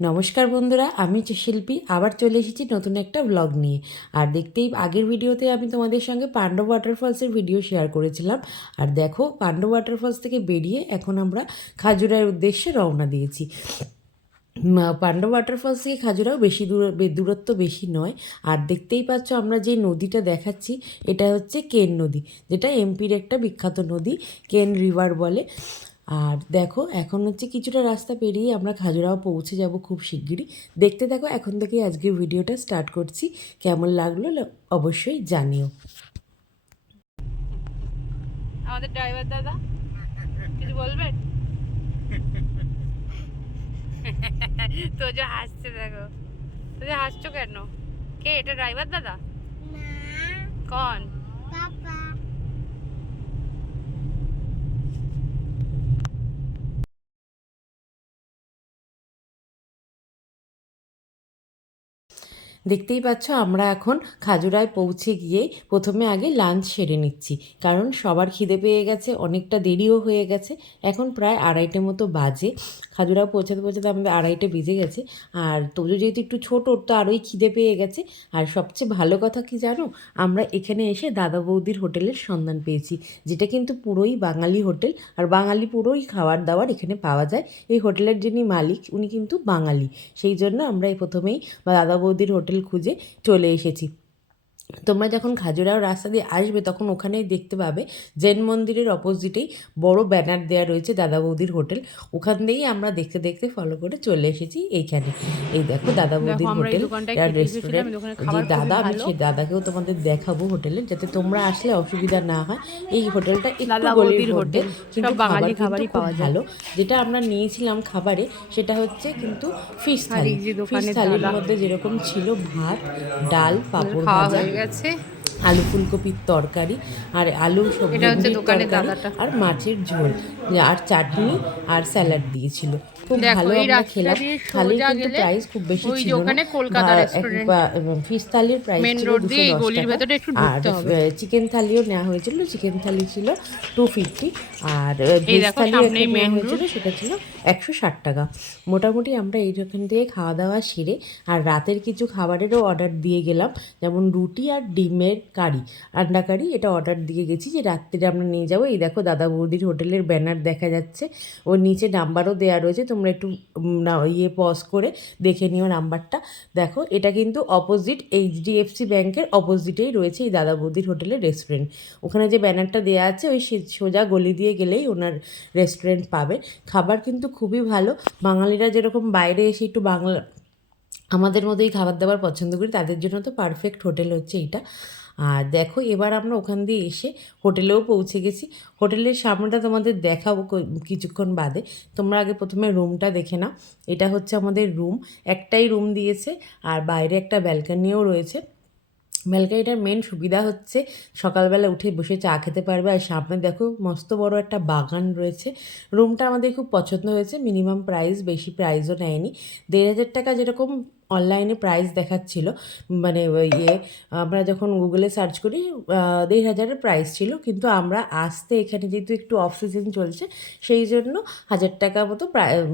নমস্কার বন্ধুরা, আমি শিল্পী আবার চলে এসেছি নতুন একটা ব্লগ নিয়ে। আর দেখতেই আগের ভিডিওতে আমি তোমাদের সঙ্গে পাণ্ডব ওয়াটারফলসের ভিডিও শেয়ার করেছিলাম। আর দেখো, পাণ্ডব ওয়াটারফলস থেকে বেরিয়ে এখন আমরা খাজুরার উদ্দেশ্যে রওনা দিয়েছি। পাণ্ডব ওয়াটারফলস থেকে খাজুরাও দূরত্ব বেশি নয়। আর দেখতেই পাচ্ছ আমরা যে নদীটা দেখাচ্ছি, এটা হচ্ছে কেন নদী, যেটা এমপির একটা বিখ্যাত নদী, কেন রিভার বলে। আর দেখো, এখন হচ্ছে কিছুটা রাস্তা পেরিয়ে আমরা খাজুরাও পৌঁছে যাব খুব শিগগিরই। দেখতে থাকো, এখন থেকেই আজকের ভিডিওটা স্টার্ট করছি। কেমন লাগলো অবশ্যই জানিও। আমাদের ড্রাইভার দাদা কিছু বলবেন? তো যে হাসছে, দেখো তো যে হাসছো কেন? কে এটা, ড্রাইভার দাদা? কোন? দেখতেই পাচ্ছ আমরা এখন খাজুরায় পৌঁছে গিয়ে প্রথমে আগে লাঞ্চ সেরে নিচ্ছি, কারণ সবার খিদে পেয়ে গেছে, অনেকটা দেরিও হয়ে গেছে। এখন প্রায় 2:30 মতো বাজে। খাজুরা পৌঁছাতে পৌঁছাতে আমাদের 2:30 বেজে গেছে। আর তোজো যেহেতু একটু ছোটো, তো আরোই খিদে পেয়ে গেছে। আর সবচেয়ে ভালো কথা কি জানো, আমরা এখানে এসে দাদা বৌদির হোটেলের সন্ধান পেয়েছি, যেটা কিন্তু পুরোই বাঙালি হোটেল। আর বাঙালি পুরোই খাবার দাবার এখানে পাওয়া যায়। এই হোটেলের যিনি মালিক, উনি কিন্তু বাঙালি। সেই জন্য আমরা এই প্রথমেই দাদা বৌদির হোটেল খুঁজে চলে এসেছি। তোমরা যখন খাজুরাও রাস্তা দিয়ে আসবে, তখন ওখানেই দেখতে পাবে জৈন মন্দিরের অপোজিটেই বড় ব্যানার দেওয়া রয়েছে দাদা বৌদির হোটেল। ওখান থেকেই আমরা দেখতে দেখতে ফলো করে চলে এসেছি এইখানে। এই দেখো দাদা বৌদির হোটেল আর রেস্টুরেন্ট। যে দাদা, আমি সেই দাদাকেও তোমাদের দেখাবো হোটেলের, যাতে তোমরা আসলে অসুবিধা না হয়। এই হোটেলটা একটু গলির মধ্যে, কিন্তু খাবার কিন্তু খুব ভালো। যেটা আমরা নিয়েছিলাম খাবারে, সেটা হচ্ছে কিন্তু ফিশ থালি। ফিশ থালির মধ্যে যেরকম ছিল ভাত, ডাল, পাঁপড় ভাজা, আলু ফুলকপির তরকারি, আর আলু ভেন্ডির তরকারি, আর মাছের ঝোল, আর চাটনি, আর স্যালাড দিয়েছিল। খুব ভালো আমরা খেলাম। থালির কিন্তু প্রাইস খুব বেশি ছিল না। ফিশ থালির প্রাইস ছিল 210 টাকা। আর চিকেন থালিও নেওয়া হয়েছিল, চিকেন থালি ছিল 250। আর ভেজ থালিও একটা নেওয়া হয়েছিল, সেটা ছিল 160 টাকা। মোটামুটি আমরা এইখান থেকে খাওয়া দাওয়া সেরে আর রাতের কিছু খাবারেরও অর্ডার দিয়ে গেলাম, যেমন রুটি আর ডিমের কারি, আন্ডা কারি, এটা অর্ডার দিয়ে গেছি যে রাত্রিরে আমরা নিয়ে যাবো। এই দেখো দাদা বৌদির হোটেলের ব্যানার দেখা যাচ্ছে, ওর নিচে নাম্বারও দেওয়া রয়েছে, তোমরা একটু পজ করে দেখে নিও নাম্বারটা। দেখো, এটা কিন্তু অপোজিট HDFC ব্যাংকের অপোজিটেই রয়েছে এই দাদা বৌদির হোটেলের রেস্টুরেন্ট। ওখানে যে ব্যানারটা দেওয়া আছে, ওই সোজা গলি দিয়ে গেলেই ওনার রেস্টুরেন্ট পাবে। খাবার কিন্তু খুবই ভালো। বাঙালিরা যেরকম বাইরে এসে একটু বাংলা আমাদের মতোই খাবার দাবার পছন্দ করি, তাদের জন্য তো পারফেক্ট হোটেল হচ্ছে এইটা। আর দেখো, এবার আমরা ওখান দিয়ে এসে হোটেলেও পৌঁছে গেছি। হোটেলের সামনেটা তোমাদের দেখাবো কিছুক্ষণ বাদে। তোমরা আগে প্রথমে রুমটা দেখে নাও। এটা হচ্ছে আমাদের রুম। একটাই রুম দিয়েছে, আর বাইরে একটা ব্যালকনিও রয়েছে। ব্যালকনিটার মেন সুবিধা হচ্ছে সকালবেলা উঠে বসে চা খেতে পারবে। আর সামনে দেখো মস্ত বড় একটা বাগান রয়েছে। রুমটা আমাদের খুব পছন্দ হয়েছে। মিনিমাম প্রাইস, বেশি প্রাইসও নেয়নি। 1,500 টাকা যেরকম অনলাইনে প্রাইস দেখাচ্ছিল, মানে আমরা যখন গুগলে সার্চ করি 1,500-এর প্রাইস ছিল, কিন্তু আমরা আসতে এখানে যেহেতু একটু অফ সিজন চলছে, সেই জন্য 1,000 টাকা মতো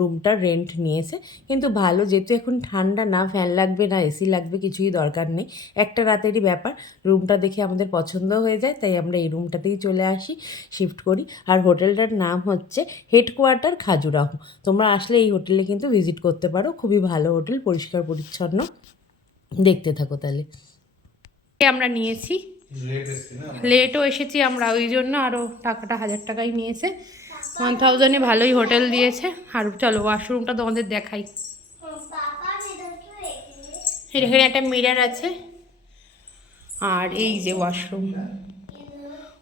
রুমটার রেন্ট নিয়েছে। কিন্তু ভালো, যেহেতু এখন ঠান্ডা, না ফ্যান লাগবে না এসি লাগবে, কিছুই দরকার নেই। একটা রাতেরই ব্যাপার। রুমটা দেখে আমাদের পছন্দ হয়ে যায়, তাই আমরা এই রুমটাতেই চলে আসি, শিফট করি। আর হোটেলটার নাম হচ্ছে হেডকোয়ার্টার খাজুরাহো। তোমরা আসলে এই হোটেলে কিন্তু ভিজিট করতে পারো। খুবই ভালো হোটেল, পরিষ্কার পরিচ্ছন্ন। দেখতে থাকো তাহলে। আমরা নিয়েছি, লেটও এসেছি আমরা, ওই জন্য আরও টাকাটা 1,000 টাকাই নিয়েছে। 1000-এ ভালোই হোটেল দিয়েছে। আর চলো ওয়াশরুমটা তোমাদের দেখাই। এখানে একটা মিরর আছে, আর এই যে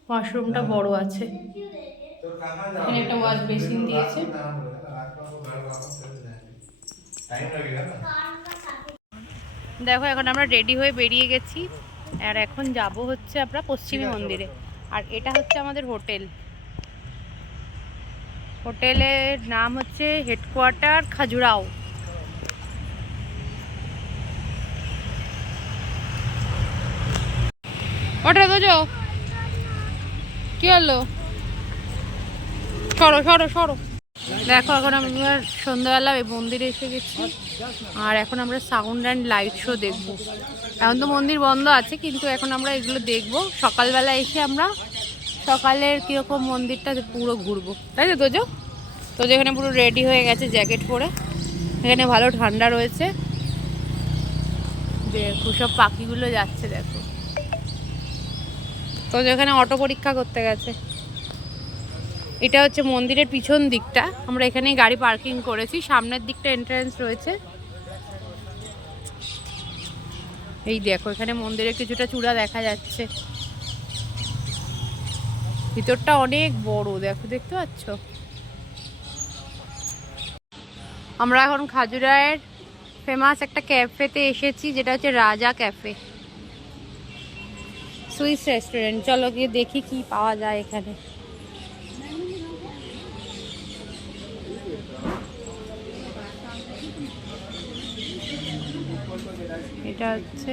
ওয়াশরুমটা বড় আছে। এখানে একটা ওয়াশ বেসিন দিয়েছে। দেখো, এখন আমরা রেডি হয়ে বেরিয়ে গেছি, আর এখন যাব হচ্ছে আমরা পশ্চিমী মন্দিরে। আর এটা হচ্ছে আমাদের হোটেল। হোটেলের নাম হচ্ছে হেডকোয়ার্টার খাজুরাও। ওটা তো যাও, কি হলো? সরো সরো সরো। দেখো এখন আমরা সন্ধ্যাবেলা এই মন্দিরে এসে গেছি, আর এখন আমরা সাউন্ড অ্যান্ড লাইট শো দেখবো। এখন তো মন্দির বন্ধ আছে, কিন্তু এখন আমরা এগুলো দেখবো। সকালবেলা এসে আমরা সকালের কীরকম মন্দিরটা পুরো ঘুরবো, তাই তো তোজো? তোজো এখানে পুরো রেডি হয়ে গেছে জ্যাকেট পরে, এখানে ভালো ঠান্ডা রয়েছে। দেখো সব পাখিগুলো যাচ্ছে, দেখো। তোজো এখানে অটো পরীক্ষা করতে গেছে। এটা হচ্ছে মন্দিরের পিছন দিকটা, আমরা এখানেই গাড়ি পার্কিং করেছি। সামনের দিকটা এন্ট্রান্স রয়েছে। এই দেখো এখানে মন্দিরের কিছুটা চূড়া দেখা যাচ্ছে, ভিতরটা অনেক বড়, দেখো দেখতে পাচ্ছ। আমরা এখন খাজুরায়ের ফেমাস একটা ক্যাফেতে এসেছি, যেটা হচ্ছে রাজা ক্যাফে সুইস রেস্টুরেন্ট। চলো গিয়ে দেখি কি পাওয়া যায় এখানে। এটা হচ্ছে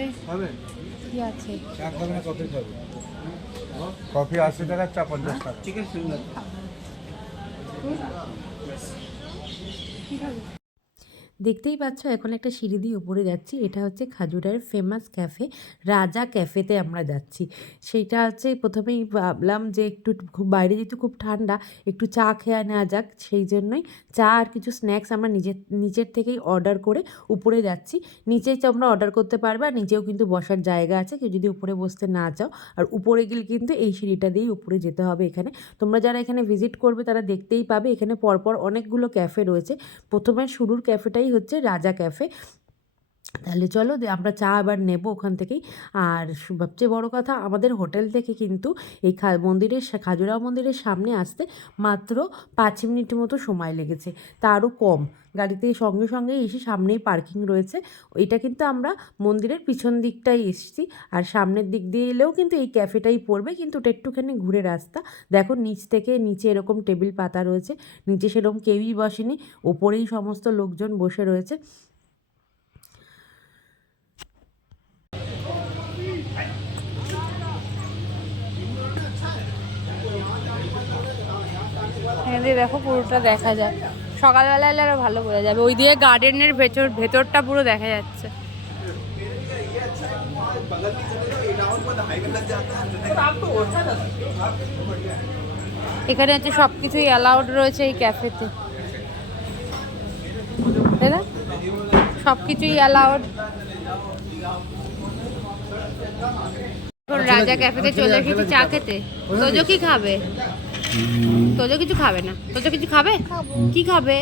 কি আছে, কফি 80 টাকা, চা 50 টাকা। দেখতেই পাচ্ছ এখন একটা সিঁড়ি দিয়ে উপরে যাচ্ছি। এটা হচ্ছে খাজুরায়ের ফেমাস ক্যাফে রাজা ক্যাফেতে আমরা যাচ্ছি। সেইটা হচ্ছে প্রথমেই ভাবলাম যে একটু খুব বাইরে যেহেতু খুব ঠান্ডা, একটু চা খেয়ে নেওয়া যাক, সেই জন্যই চা আর কিছু স্ন্যাক্স আমরা নিচের থেকেই অর্ডার করে উপরে যাচ্ছি। নিচেই তোমরা অর্ডার করতে পারবে, আর নিচেও কিন্তু বসার জায়গা আছে, কেউ যদি উপরে বসতে না চাও। আর উপরে গেলে কিন্তু এই সিঁড়িটা দিয়েই উপরে যেতে হবে। এখানে তোমরা যারা এখানে ভিজিট করবে তারা দেখতেই পাবে এখানে পরপর অনেকগুলো ক্যাফে রয়েছে। প্রথমে শুরুর ক্যাফেটাই হচ্ছে রাজা ক্যাফে। তাহলে চলো আমরা চা আবার নেব ওখান থেকেই। আর সবচেয়ে বড় কথা, আমাদের হোটেল থেকে কিন্তু এই খাজুরাহ মন্দিরের সামনে আসতে মাত্র 5 মিনিট মতো সময় লেগেছে, তারও কম। গাড়িতে সঙ্গে সঙ্গে এসে সামনেই পার্কিং রয়েছে। এটা কিন্তু আমরা মন্দিরের পিছন দিকটাই এসেছি, আর সামনের দিক দিয়ে এলেও কিন্তু এই ক্যাফেটাই পড়বে, কিন্তু ওটা একটুখানি ঘুরে রাস্তা। দেখো নিচে এরকম টেবিল পাতা রয়েছে, নিচে সেরকম কেউই বসেনি, ওপরেই সমস্ত লোকজন বসে রয়েছে। এখান দিয়ে দেখো পুরোটা দেখা যায়, সকালবেলা এলে আরো ভালো বোঝা যাবে। ওই দিয়ে গার্ডেনের ভেতরটা পুরো দেখা যাচ্ছে। এখানে হচ্ছে সব কিছুই অ্যালাউড রয়েছে এই ক্যাফেতে, তাই না? সব কিছুই অ্যালাউড। রাজা ক্যাফেতে চলে এসেছি চা খেতে। তোজো কি খাবে? তোজো কিছু খাবে না? তোজো কিছু খাবে? কি খাবে?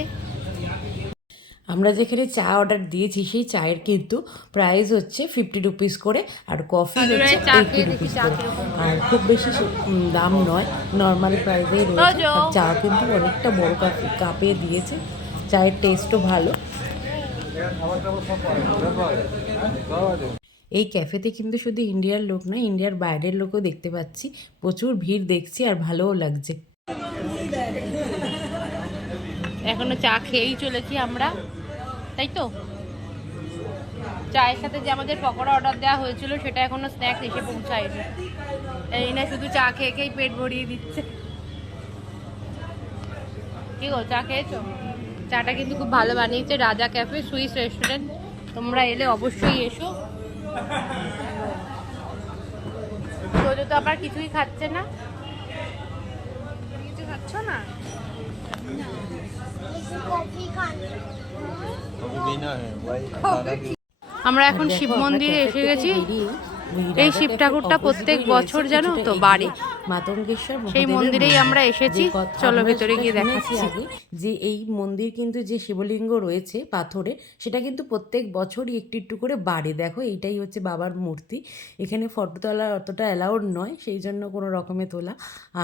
আমরা যেখানে চা অর্ডার দিয়েছি সেই চায়ের কিন্তু প্রাইস হচ্ছে 50 রুপিস করে, আর কফি হচ্ছে 80 রুপিস করে। আর খুব বেশি দাম নয়, নর্মাল প্রাইসেই রয়েছে। আর চা কিন্তু অনেকটা বড় কাপে দিয়েছে, চায়ের টেস্টও ভালো। এই ক্যাফেতে কিন্তু শুধু ইন্ডিয়ার লোক নয়, ইন্ডিয়ার বাইরের লোকও দেখতে পাচ্ছি। প্রচুর ভিড় দেখছি, আর ভালোও লাগছে। এখনো চা খেয়েই চলেছি আমরা, তাই তো? চায়ের সাথে যে আমাদের পকোড়া অর্ডার দেওয়া হয়েছিল সেটা এখনো স্ন্যাক্স এসে পৌঁছায়নি। এই না শুধু চা খেয়ে খেয়েই পেট ভরিয়ে দিচ্ছে। কি গো, চা খেয়েছো? চাটা কিন্তু খুব ভালো বানিয়েছে রাজা ক্যাফে সুইস রেস্টুরেন্ট। তোমরা এলে অবশ্যই এসো। তোজো তো আবার কিছুই খাচ্ছে না। কিছু খাচ্ছ না? আমরা এখন শিব মন্দিরে এসে গেছি। এই শিব ঠাকুরটা প্রত্যেক বছর জানো তো বাড়ে, মাতঙ্গেশ্বর সেই মন্দিরেই আমরা এসেছি। চলো ভেতরে গিয়ে দেখাচ্ছি। যে এই মন্দির কিন্তু যে শিবলিঙ্গ রয়েছে পাথরে, সেটা কিন্তু প্রত্যেক বছরই একটু একটু করে বাড়ে। দেখো এইটাই হচ্ছে বাবার মূর্তি। এখানে ফটো তোলা অতটা অ্যালাউড নয়, সেই জন্য কোনো রকমে তোলা।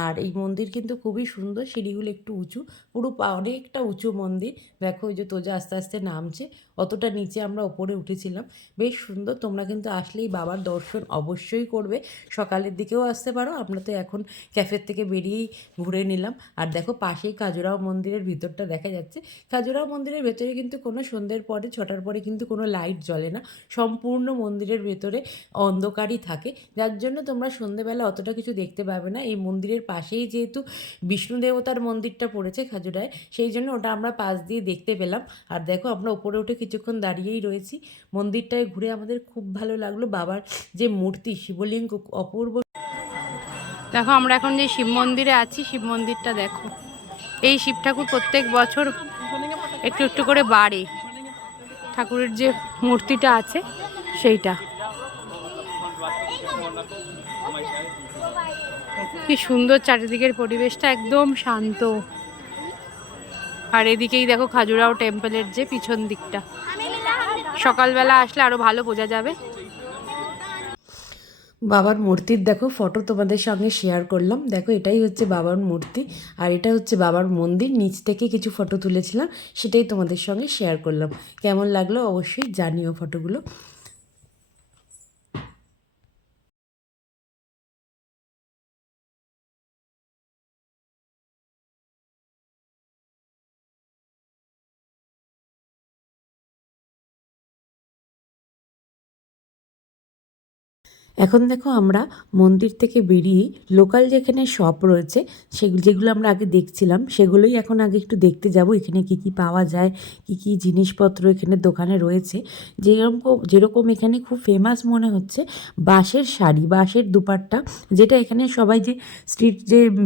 আর এই মন্দির কিন্তু খুবই সুন্দর, সিঁড়িগুলো একটু উঁচু, পুরো অনেকটা উঁচু মন্দির। দেখো ওই যে তোজা আস্তে আস্তে নামছে, অতটা নিচে আমরা ওপরে উঠেছিলাম। বেশ সুন্দর, তোমরা কিন্তু আসলেই বাবার দর্শন দর্শন অবশ্যই করবে। সকালের দিকেও আসতে পারো, আমরা তো এখন ক্যাফের থেকে বেরিয়েই ঘুরে নিলাম। আর দেখো পাশেই খাজুরাহো মন্দিরের ভিতরটা দেখা যাচ্ছে। খাজুরাহো মন্দিরের ভেতরে কিন্তু কোনো সন্ধ্যের পরে 6টার পরে কিন্তু কোনো লাইট জ্বলে না, সম্পূর্ণ মন্দিরের ভেতরে অন্ধকারই থাকে, যার জন্য তোমরা সন্ধ্যেবেলা অতটা কিছু দেখতে পাবে না। এই মন্দিরের পাশেই যেহেতু বিষ্ণু দেবতার মন্দিরটা পড়েছে খাজুরায়, সেই জন্য ওটা আমরা পাশ দিয়ে দেখতে পেলাম। আর দেখো আমরা ওপরে উঠে কিছুক্ষণ দাঁড়িয়েই রয়েছি। মন্দিরটায় ঘুরে আমাদের খুব ভালো লাগলো। বাবার যে মূর্তি, শিবলিঙ্গ অপূর্ব। দেখো আমরা এখন যে শিব মন্দিরে আছি, শিব মন্দিরটা দেখো। এই শিব ঠাকুর প্রত্যেক বছর একটু একটু করে বাড়ে, ঠাকুরের যে মূর্তিটা আছে সেইটা। কি সুন্দর চারিদিকের পরিবেশটা, একদম শান্ত। আর এদিকেই দেখো খাজুরাহো টেম্পলের যে পিছন দিকটা, সকালবেলা আসলে আরো ভালো বোঝা যাবে। বাবার মূর্তির দেখো ফটো তোমাদের সঙ্গে শেয়ার করলাম। দেখো এটাই হচ্ছে বাবার মূর্তি, আর এটা হচ্ছে বাবার মন্দির। নিচ থেকে কিছু ফটো তুলেছিলাম, সেটাই তোমাদের সঙ্গে শেয়ার করলাম। কেমন লাগলো অবশ্যই জানিও ফটোগুলো। এখন দেখো আমরা মন্দির থেকে বেরিয়ে লোকাল যেখানে শপ রয়েছে যেগুলো আমরা আগে দেখছিলাম, সেগুলোই এখন আগে একটু দেখতে যাব। এখানে কি কি পাওয়া যায়, কি কি জিনিসপত্র এখানে দোকানে রয়েছে। যেরকম এখানে খুব ফেমাস মনে হচ্ছে বাঁশের শাড়ি, বাঁশের দুপাট্টা, যেটা এখানে সবাই যে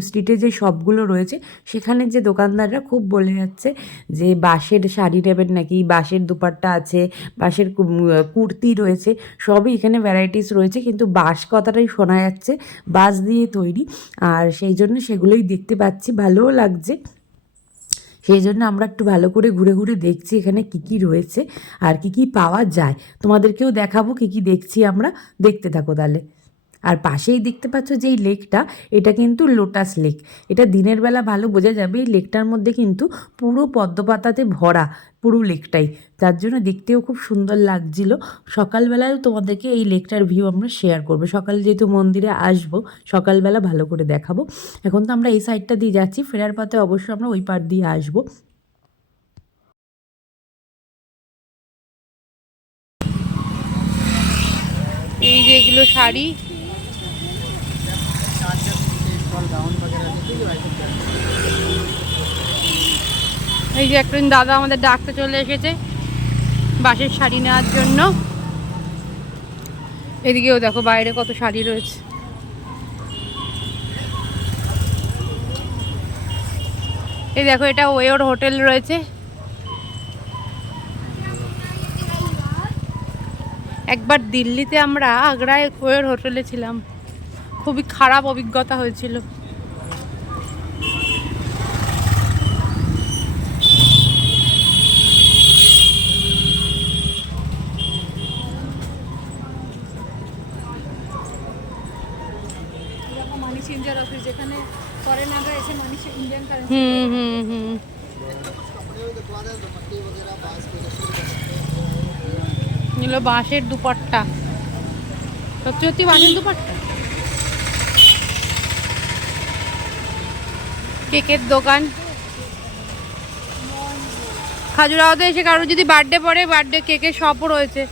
স্ট্রিটে যে শপগুলো রয়েছে সেখানে যে দোকানদাররা খুব বলে যাচ্ছে যে বাঁশের শাড়ি নেবেন নাকি, বাঁশের দুপাট্টা আছে, বাঁশের কুর্তি রয়েছে, সবই এখানে ভ্যারাইটিস রয়েছে। কিন্তু বাঁশ কথাটাই শোনা যাচ্ছে, বাঁশ দিয়ে তৈরি, আর সেই জন্য সেগুলোই দেখতে পাচ্ছি, ভালোও লাগছে। সেই জন্য আমরা একটু ভালো করে ঘুরে ঘুরে দেখছি এখানে কি কি রয়েছে আর কি কি পাওয়া যায়। তোমাদেরকেও দেখাবো কি কি দেখছি আমরা, দেখতে থাকো তাহলে। আর পাশেই দেখতে পাচ্ছ যে এই লেকটা, এটা কিন্তু লোটাস লেক। এটা দিনের বেলা ভালো বোঝা যাবে। এই লেকটার মধ্যে কিন্তু পুরো পদ্মপাতাতে ভরা পুরো লেকটাই, যার জন্য দেখতেও খুব সুন্দর লাগছিল। সকালবেলায় তোমাদেরকে এই লেকটার ভিউ আমরা শেয়ার করবো। সকালে যেহেতু মন্দিরে আসবো, সকালবেলা ভালো করে দেখাবো। এখন তো আমরা এই সাইডটা দিয়ে যাচ্ছি, ফেরার পথে অবশ্যই আমরা ওই পার দিয়ে আসবো। এই যে এগুলো শাড়ি, এই যে একজন দাদা আমাদের ডাকতে চলে এসেছে বাঁশের শাড়ি নেওয়ার জন্য। এদিকেও দেখো বাইরে কত শাড়ি রয়েছে। এই দেখো এটা ওয়েওর হোটেল রয়েছে। একবার দিল্লিতে আমরা আগ্রায় ওয়েওর হোটেলে ছিলাম, খুবই খারাপ অভিজ্ঞতা হয়েছিল। নিল বাঁশের দুপাট্টা, সত্যি সত্যি বাঁশের দুপাট্টা। কেকের দোকান, খাজুরাহোতে এসে কারোর যদি বার্থডে পড়ে, বার্থডে কেকের শপও রয়েছে।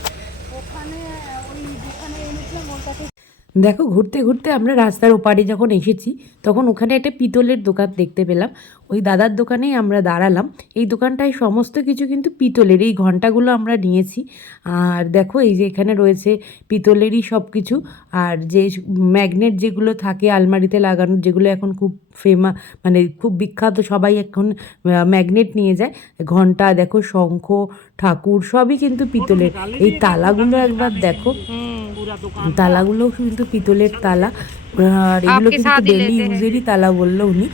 দেখো ঘুরতে ঘুরতে আমরা রাস্তার ওপারে যখন এসেছি, তখন ওখানে একটা পিতলের দোকান দেখতে পেলাম। ওই দাদার দোকানেই আমরা দাঁড়ালাম। এই দোকানটায় সমস্ত কিছু কিন্তু পিতলের, এই ঘন্টাগুলো আমরা নিয়েছি। আর দেখো এই যে এখানে রয়েছে পিতলেরই সব কিছু। আর যে ম্যাগনেট যেগুলো থাকে আলমারিতে লাগানো, যেগুলো এখন খুব মানে খুব বিখ্যাত, সবাই এখন ম্যাগনেট নিয়ে যায়। ঘন্টা দেখো, শঙ্খ, ঠাকুর সবই কিন্তু পিতলের। এই তালাগুলো একবার দেখো, তালাগুলোও কিন্তু পিতলের তালা। আর এগুলো কিন্তু ডেলি ইউজেরই তালা বললো উনি,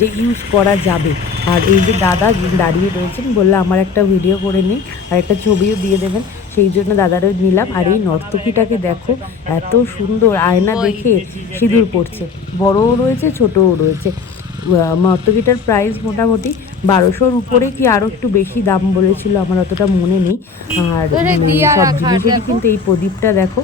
যে ইউজ করা যাবে। আর এই যে দাদা দাঁড়িয়ে রয়েছেন, বললো আমার একটা ভিডিও করে নিন আর একটা ছবিও দিয়ে দেবেন, সেই জন্য দাদারও নিলাম। আর এই নর্তকীটাকে দেখো, এত সুন্দর, আয়না দেখে সিঁদুর পড়ছে, বড়ও রয়েছে ছোটও রয়েছে। নর্তকীটার প্রাইস মোটামুটি 1200-র উপরে কি আরও একটু বেশি দাম বলেছিল, আমার অতটা মনে নেই। আর সব জিনিসেরই কিন্তু এই প্রদীপটা দেখো,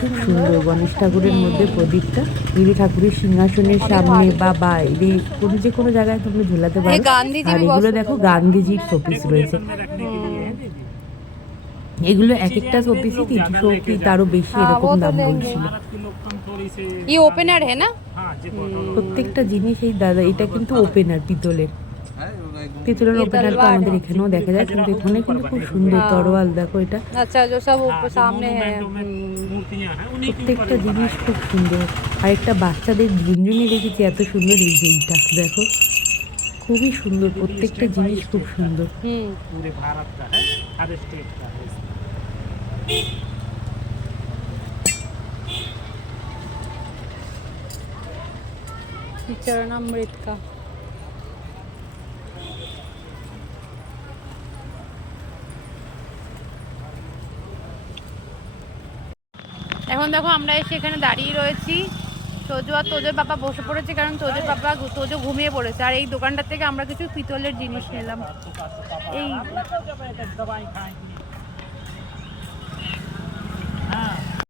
খুব সুন্দর গণেশ ঠাকুরের মধ্যে প্রদীপটা যদি ঠাকুরের সিংহাসনের সামনে বা বাইরে কোনো যে কোনো জায়গায় তোমরা ঝোলাতে পারো। আর এগুলো দেখো গান্ধীজির শোপিস রয়েছে, এগুলো এক একটা শোপিসই 300 কি তারও বেশি এরকম দাম বলছিল। ये ओपनर है ना? প্রত্যেকটা জিনিস এই দাদা, এটা কিন্তু ওপেনার পিতলের ওপেনার তো আমাদের এখানেও দেখা যায়, কিন্তু এখানে কিন্তু খুব সুন্দর তরোয়াল দেখো এটা। अच्छा जो सब सामने है। প্রত্যেকটা জিনিস খুব সুন্দর। আর একটা বাচ্চাদের ঝুনঝুনি দেখেছি এত সুন্দর, এই যে এইটা দেখো খুবই সুন্দর, প্রত্যেকটা জিনিস খুব সুন্দর। पूरे भारत का है, हर स्टेट का है। चरणामृत का এখন দেখো আমরা এসে এখানে দাঁড়িয়ে রয়েছি। তোজো আর তোজোর পাপা বসে পড়েছে, কারণ তোজো ঘুমিয়ে পড়েছে। আর এই দোকানটা থেকে আমরা কিছু পিতলের জিনিস নিলাম। এই